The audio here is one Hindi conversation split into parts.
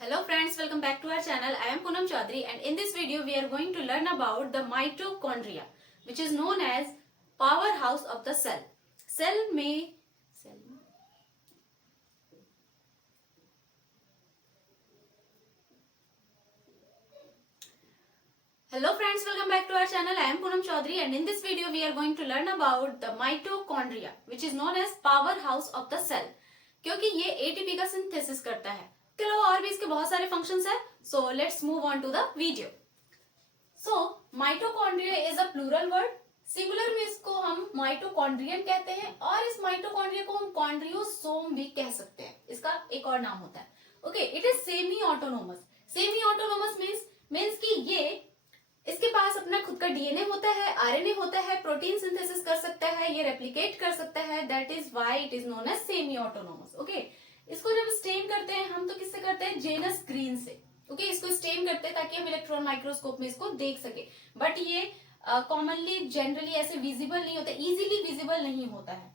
Hello friends, welcome back to our channel. I am Poonam Chaudhary and in this video we are going to learn about the mitochondria, which is known as powerhouse of the cell. Hello friends, welcome back to our channel. I am Poonam Chaudhary and in this video we are going to learn about the mitochondria, which is known as powerhouse of the cell. क्योंकि ये एटीपी का सिंथेसिस करता है। इसके अलावा और भी इसके बहुत सारे फंक्शंस हैं। So let's move on to the video. So mitochondria is a plural word. Singular में इसको हम माइटोकॉन्ड्रियन कहते हैं और इस माइटोकॉन्ड्रिया को हम कॉन्ड्रियोसोम भी कह सकते हैं। इसका एक और नाम होता है। Okay, it is semi autonomous. Semi autonomous means कि ये इसके पास अपना खुद का डीएनए होता है, आरएनए होता है, प्रोटीन सिंथेसिस कर सकता है, ये रेप्लिकेट कर सकता है। That is why it is known as semi autonomous. Okay, इसको जब स्टेन करते हैं हम तो किससे करते हैं? जेनस ग्रीन से। ओके, इसको स्टेन करते हैं ताकि हम इलेक्ट्रॉन माइक्रोस्कोप में इसको देख सके। बट ये कॉमनली जनरली ऐसे विजिबल नहीं होता, इजीली विजिबल नहीं होता है।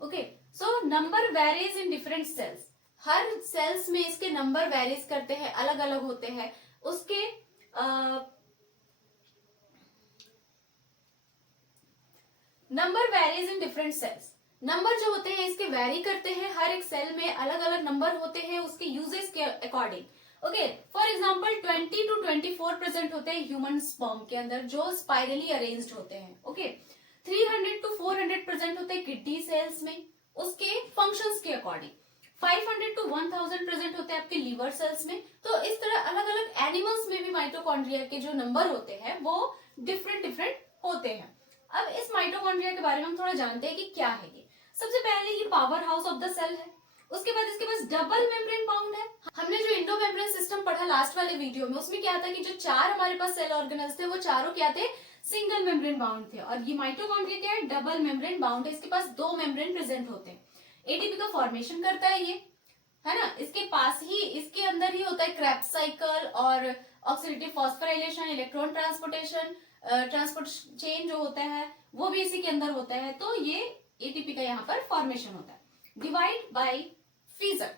Okay, so number varies in different cells. हर सेल्स में इसके नंबर वेरीज करते हैं, अलग अलग होते हैं। उसके number varies in different sales. Number जो होते हैं इसके वेरी करते हैं, हर एक सेल में अलग अलग नंबर होते हैं उसके यूजेस के according. Okay, for example 20 to 24 present होते हैं ह्यूमन स्पर्म के अंदर जो स्पाइरली अरेंज्ड होते हैं। ओके, 300 to 400 प्रेजेंट होते हैं किडनी सेल्स में उसके फंक्शंस के अकॉर्डिंग। 500 to 1000 प्रेजेंट होते हैं आपके लीवर सेल्स में। तो इस तरह अलग अलग एनिमल्स में भी माइटोकॉन्ड्रिया के जो नंबर होते हैं वो डिफरेंट होते हैं। अब इस माइटोकॉन्ड्रिया के बारे में हम थोड़ा जानते हैं कि क्या है ये। सबसे पहले ये powerhouse of the cell है। उसके बाद इसके पास डबल मेम्ब्रेन बाउंड है। हमने जो इंडो मेम्ब्रेन सिस्टम पढ़ा लास्ट वाले वीडियो में उसमें क्या था कि जो चार हमारे पास सेल ऑर्गेनल्स थे वो चारों क्या थे? सिंगल मेम्ब्रेन बाउंड थे। और ये माइटोकॉन्ड्रिया क्या है? डबल मेम्ब्रेन बाउंड है। इसके पास दो मेम्ब्रेन प्रेजेंट होते हैं। एटीपी का फॉर्मेशन करता है ये, है ना। इसके पास ही इसके अंदर ही होता है क्रेब्स साइकिल और oxidative phosphorylation, electron transportation, transport chain जो होता है वो भी इसी के अंदर होता है। तो ये एटीपी का यहाँ पर फॉर्मेशन होता है। डिवाइड बाय फीजर,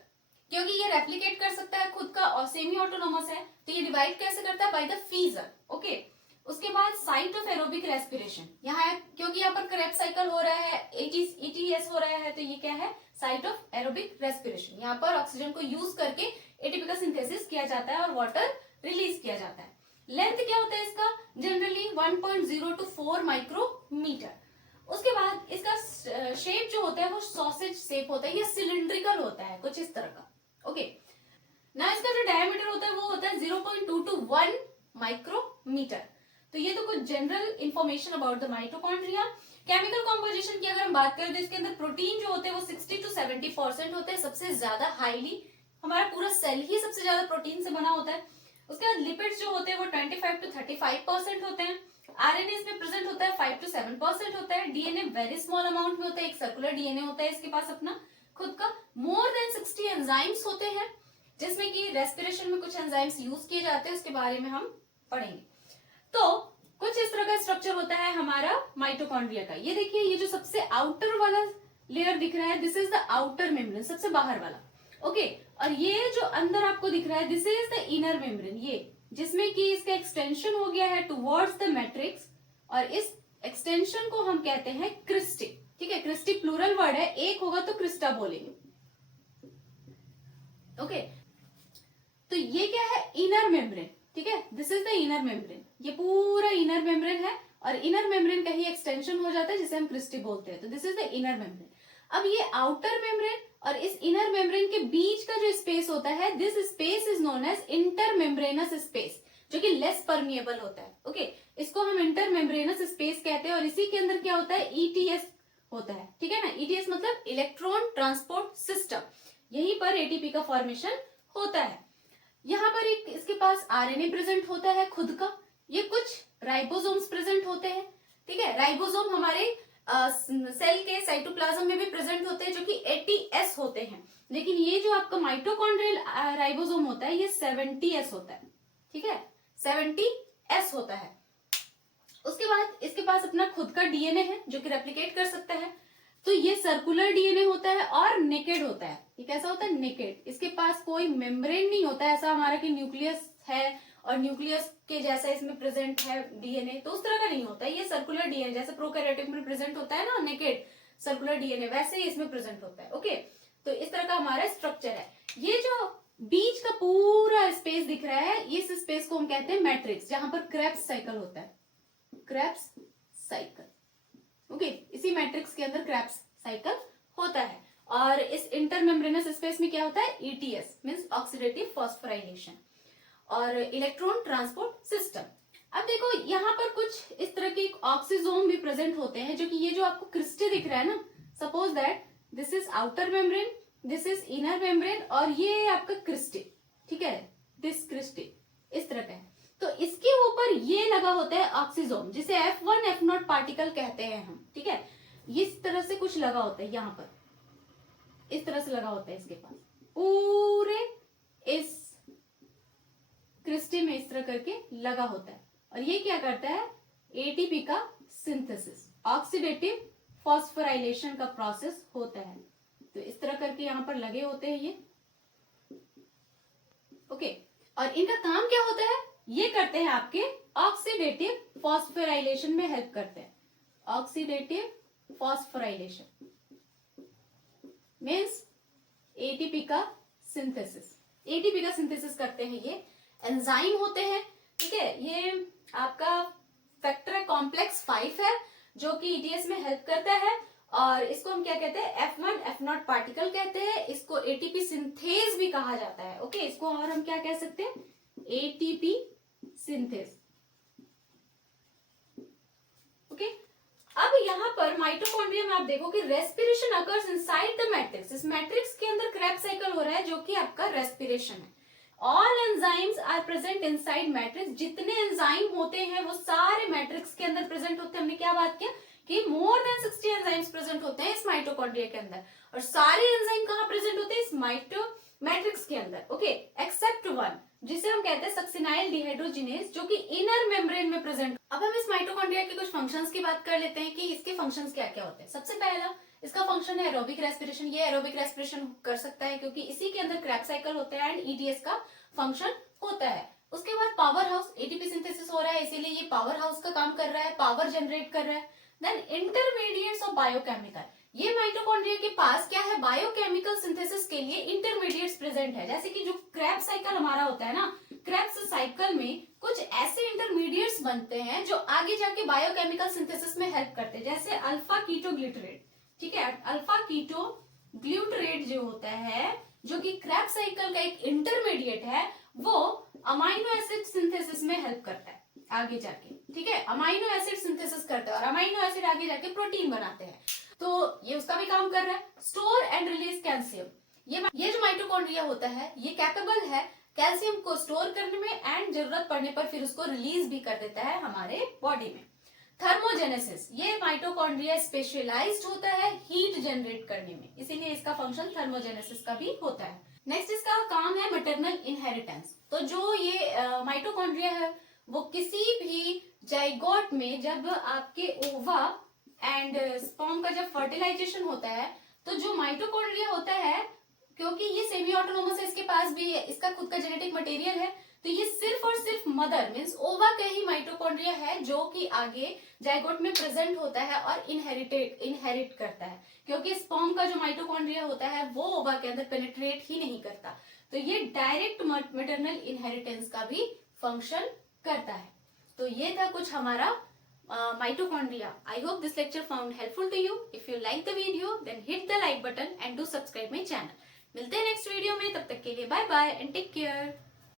क्योंकि ये रेप्लिकेट कर सकता है खुद का और सेमी ऑटोनोमस है तो ये डिवाइड कैसे करता है? By the फीजर। ओके, उसके बाद साइट ऑफ एरोबिक रेस्पिरेशन, यहाँ क्योंकि यहाँ पर क्रेब्स साइकिल हो रहा है, ईटीएस हो रहा है, तो ये क्या है? Site of aerobic respiration. यहाँ पर ऑक्सीजन को यूज करके एटीपी का सिंथेसिस किया जाता है और वाटर रिलीज किया जाता है। लेंथ क्या होता है इसका? Generally 1.0 to 4 micrometre. उसके बाद इसका शेप जो होता है वो सॉसेज शेप होता है, ये सिलिंड्रिकल होता है कुछ इस तरह का। ओके, ना इसका जो डायमीटर होता है वो होता है 0.2 to 1 माइक्रोमीटर। तो ये तो कुछ general information about the mitochondria. Chemical composition की अगर हम बात करें तो इसके अंदर प्रोटीन जो होते हैं वो 60 to 70% होते हैं। सबसे ज्यादा हाईली हमारा पूरा सेल ही सबसे ज्यादा प्रोटीन से बना होता है। उसके बाद लिपिड्स जो होते हैं वो 25 to 35% होते हैं। आरएनए इसमें प्रेजेंट होता है 5 to 7% होता है। डीएनए वेरी स्मॉल अमाउंट में होता है, एक सर्कुलर डीएनए होता है इसके पास अपना खुद का। मोर देन 60 एंजाइम्स होते हैं जिसमें कि रेस्पिरेशन में कुछ एंजाइम्स यूज किए जाते हैं, उसके बारे में हम पढ़ेंगे। तो कुछ इस तरह का स्ट्रक्चर होता है हमारा माइटोकॉन्ड्रिया का। ये देखिए, ये जो सबसे आउटर वाला लेयर दिख रहा है this is the outer membrane, सबसे बाहर वाला। ओके, और ये जो अंदर आपको दिख रहा है this is the inner membrane, ये जिसमें कि इसका एक्सटेंशन हो गया है टुवर्ड्स द मैट्रिक्स और इस एक्सटेंशन को हम कहते हैं क्रिस्टिक। ठीक है, क्रिस्टिक प्लूरल वर्ड है, एक होगा तो क्रिस्टा बोलेंगे। ओके, तो ये क्या है? Inner membrane. ठीक है, this is the inner membrane. ये पूरा इनर मेम्ब्रेन है और इनर मेम्ब्रेन का ही एक्सटेंशन हो जाता है जिसे हम क्रिस्टी बोलते हैं। तो this is the inner membrane. अब ये आउटर मेम्ब्रेन और इस इनर मेम्ब्रेन के बीच का जो स्पेस होता है this space is known as intermembranous space, जो कि लेस परमिएबल होता है। ओके, इसको हम इंटर मेम्ब्रेनस स्पेस कहते हैं और इसी के अंदर क्या होता है? ईटीएस होता है। ठीक है ना, ईटीएस मतलब इलेक्ट्रॉन ट्रांसपोर्ट सिस्टम। यहीं पर एटीपी का फॉर्मेशन होता है। यहाँ पर एक इसके पास आरएनए प्रेजेंट होता है खुद का। ये कुछ राइबोसोम्स प्रेजेंट होते हैं। ठीक है, राइबोसोम हमारे सेल के साइटोप्लाज्म में भी प्रेजेंट होते हैं जो कि 80S होते हैं। लेकिन ये जो आपका माइटोकॉन्ड्रियल राइबोसोम होता है ये 70S होता है। ठीक है, 70S होता है। उसके बाद इसके पास अपना खुद का डीएनए है जो कि रेप्लिकेट कर सकता है। तो ये सर्कुलर डीएनए होता है और नेकेड होता है। ये कैसा होता है? नेकेड। इसके पास कोई मेम्ब्रेन नहीं होता है, ऐसा हमारा कि न्यूक्लियस है और न्यूक्लियस के जैसा इसमें प्रेजेंट है डीएनए, तो उस तरह का नहीं होता है। ये सर्कुलर डीएनए जैसे प्रोकैरियोटिक में प्रेजेंट होता है ना नेकेड सर्कुलर डीएनए, वैसे ही इसमें प्रेजेंट होता है। ओके, तो इस तरह का हमारा स्ट्रक्चर है। ये जो बीच का पूरा स्पेस दिख रहा है, इस स्पेस को हम कहते हैं मैट्रिक्स, जहां पर क्रेब्स साइकिल होता है। क्रेब्स साइकिल, ओके, इसी मैट्रिक्स के अंदर क्रेब्स साइकिल होता है। और इस इंटरमेम्ब्रेनस स्पेस में क्या होता है? ईटीएस मींस ऑक्सीडेटिव फॉस्फोराइलेशन और इलेक्ट्रॉन ट्रांसपोर्ट सिस्टम। अब देखो यहाँ पर कुछ इस तरह के ऑक्सीजोम भी प्रेजेंट होते हैं, जो कि ये जो आपको क्रिस्टे दिख रहा है ना, suppose that this is outer membrane, this is inner membrane और ये आपका क्रिस्टे, ठीक है, दिस क्रिस्टे इस तरह का है। तो इसके ऊपर ये लगा होता है ऑक्सीजोम, जिसे F1 F0 पार्टिकल कहते हैं हम, ठीक है। इस तरह से कुछ लगा होता है यहाँ पर, इस तरह से लगा होता है इसके पास पूरे इस क्रिस्टे में इस तरह करके लगा होता है। और ये क्या करता है? एटीपी का सिंथेसिस, ऑक्सीडेटिव फॉस्फोराइलेशन का प्रोसेस होता है। तो इस तरह करके यहाँ पर लगे होते हैं ये, ओके। और इनका काम क्या होता है? ये करते हैं आपके ऑक्सीडेटिव फॉस्फोराइलेशन में हेल्प करते हैं। ऑक्सीडेटिव फॉस्फोराइलेशन मीन्स एटीपी का सिंथेसिस, एटीपी का सिंथेसिस करते हैं ये। एंजाइम होते हैं, ठीक है। ये आपका फैक्टर है कॉम्प्लेक्स 5 है, जो कि ईटीएस में हेल्प करता है। और इसको हम क्या कहते हैं? F1 F0 पार्टिकल कहते हैं। इसको एटीपी सिंथेज भी कहा जाता है, ओके। इसको और हम क्या कह सकते हैं? ATP synthase, okay. अब यहाँ पर माइटोकॉन्ड्रिया में आप देखो कि respiration occurs inside the matrix. इस मैट्रिक्स के अंदर क्रेब्स साइकिल हो रहा है, जो कि आपका रेस्पिरेशन है। All enzymes are present inside matrix. जितने एंजाइम होते हैं वो सारे मैट्रिक्स के अंदर प्रेजेंट होते हैं। हमने क्या बात किया कि मोर देन 60 एंजाइम्स प्रेजेंट होते हैं इस माइटोकॉन्ड्रिया के अंदर। और सारे एंजाइम कहाँ प्रेजेंट होते हैं? इस मैट्रिक्स के अंदर, ओके, एक्सेप्ट वन, जिसे हम कहते हैं सक्सिनाइल डिहाइड्रोजिनेज, जो कि इनर मेम्ब्रेन में प्रेजेंट। अब हम इस माइटोकॉन्ड्रिया के कुछ फंक्शंस की बात कर लेते हैं कि इसके फंक्शंस क्या क्या होते हैं। सबसे पहला इसका फंक्शन है एरोबिक रेस्पिरेशन। ये एरोबिक रेस्पिरेशन कर सकता है क्योंकि इसी के अंदर क्रेब्स साइकिल होता है एंड ईटीएस का फंक्शन होता है। उसके बाद पावर हाउस, एटीपी सिंथेसिस हो रहा है, इसीलिए ये पावर हाउस का काम कर रहा है, पावर जनरेट कर रहा है। देन इंटरमीडिएट्स ऑफ बायोकेमिकल, ये माइटोकॉन्ड्रिया के पास क्या है? बायोकेमिकल सिंथेसिस के लिए इंटरमीडिएट्स प्रेजेंट है। जैसे कि जो क्रेब्स साइकिल हमारा होता है ना, क्रेब्स साइकिल में कुछ ऐसे इंटरमीडिएट्स बनते हैं जो आगे जाके बायोकेमिकल सिंथेसिस में हेल्प करते हैं, जैसे अल्फा कीटो ग्लिटरेट, ठीक है। अल्फा कीटो ग्लूटरेट जो होता है, जो कि क्रेब्स साइकिल का एक इंटरमीडिएट है, वो अमाइनो एसिड सिंथेसिस में हेल्प करता है आगे जाके, ठीक है। अमाइनो एसिड सिंथेसिस करता है और अमाइनो एसिड आगे जाके प्रोटीन बनाते हैं, तो ये उसका भी काम कर रहा है। स्टोर एंड रिलीज कैल्शियम, ये जो माइटोकॉन्ड्रिया होता है ये कैपेबल है कैल्शियम को स्टोर करने में एंड जरूरत पड़ने पर फिर उसको रिलीज भी कर देता है हमारे बॉडी में। थर्मोजेनेसिस, ये माइटोकॉन्ड्रिया स्पेशलाइज्ड होता है हीट जनरेट करने में, इसीलिए इसका फंक्शन थर्मोजेनेसिस का भी होता है। नेक्स्ट इसका काम है मैटरनल इनहेरिटेंस। तो जो ये माइटोकॉन्ड्रिया है वो किसी भी जाइगोट में जब आपके ओवा एंड स्पर्म का जब फर्टिलाइजेशन होता है, तो जो माइटोकॉन्ड्रिया होता है, क्योंकि ये सेमी ऑटोनोमस है, इसके पास भी इसका खुद का जेनेटिक मटेरियल है, तो ये सिर्फ और सिर्फ मदर मीन्स ओवा का ही माइटोकॉन्ड्रिया है जो कि आगे जाइगोट में प्रेजेंट होता है और इनहेरिट करता है। क्योंकि स्पर्म का जो माइटोकॉन्ड्रिया होता है वो ओवा के अंदर पेनिट्रेट ही नहीं करता, तो ये डायरेक्ट मैटरनल इनहेरिटेंस का भी फंक्शन करता है। तो ये था कुछ हमारा mitochondria. I hope this lecture found helpful to you. If you like the video, then hit the like button and do subscribe my channel. मिलते हैं नेक्स्ट वीडियो में, तब तक के लिए bye bye and take care.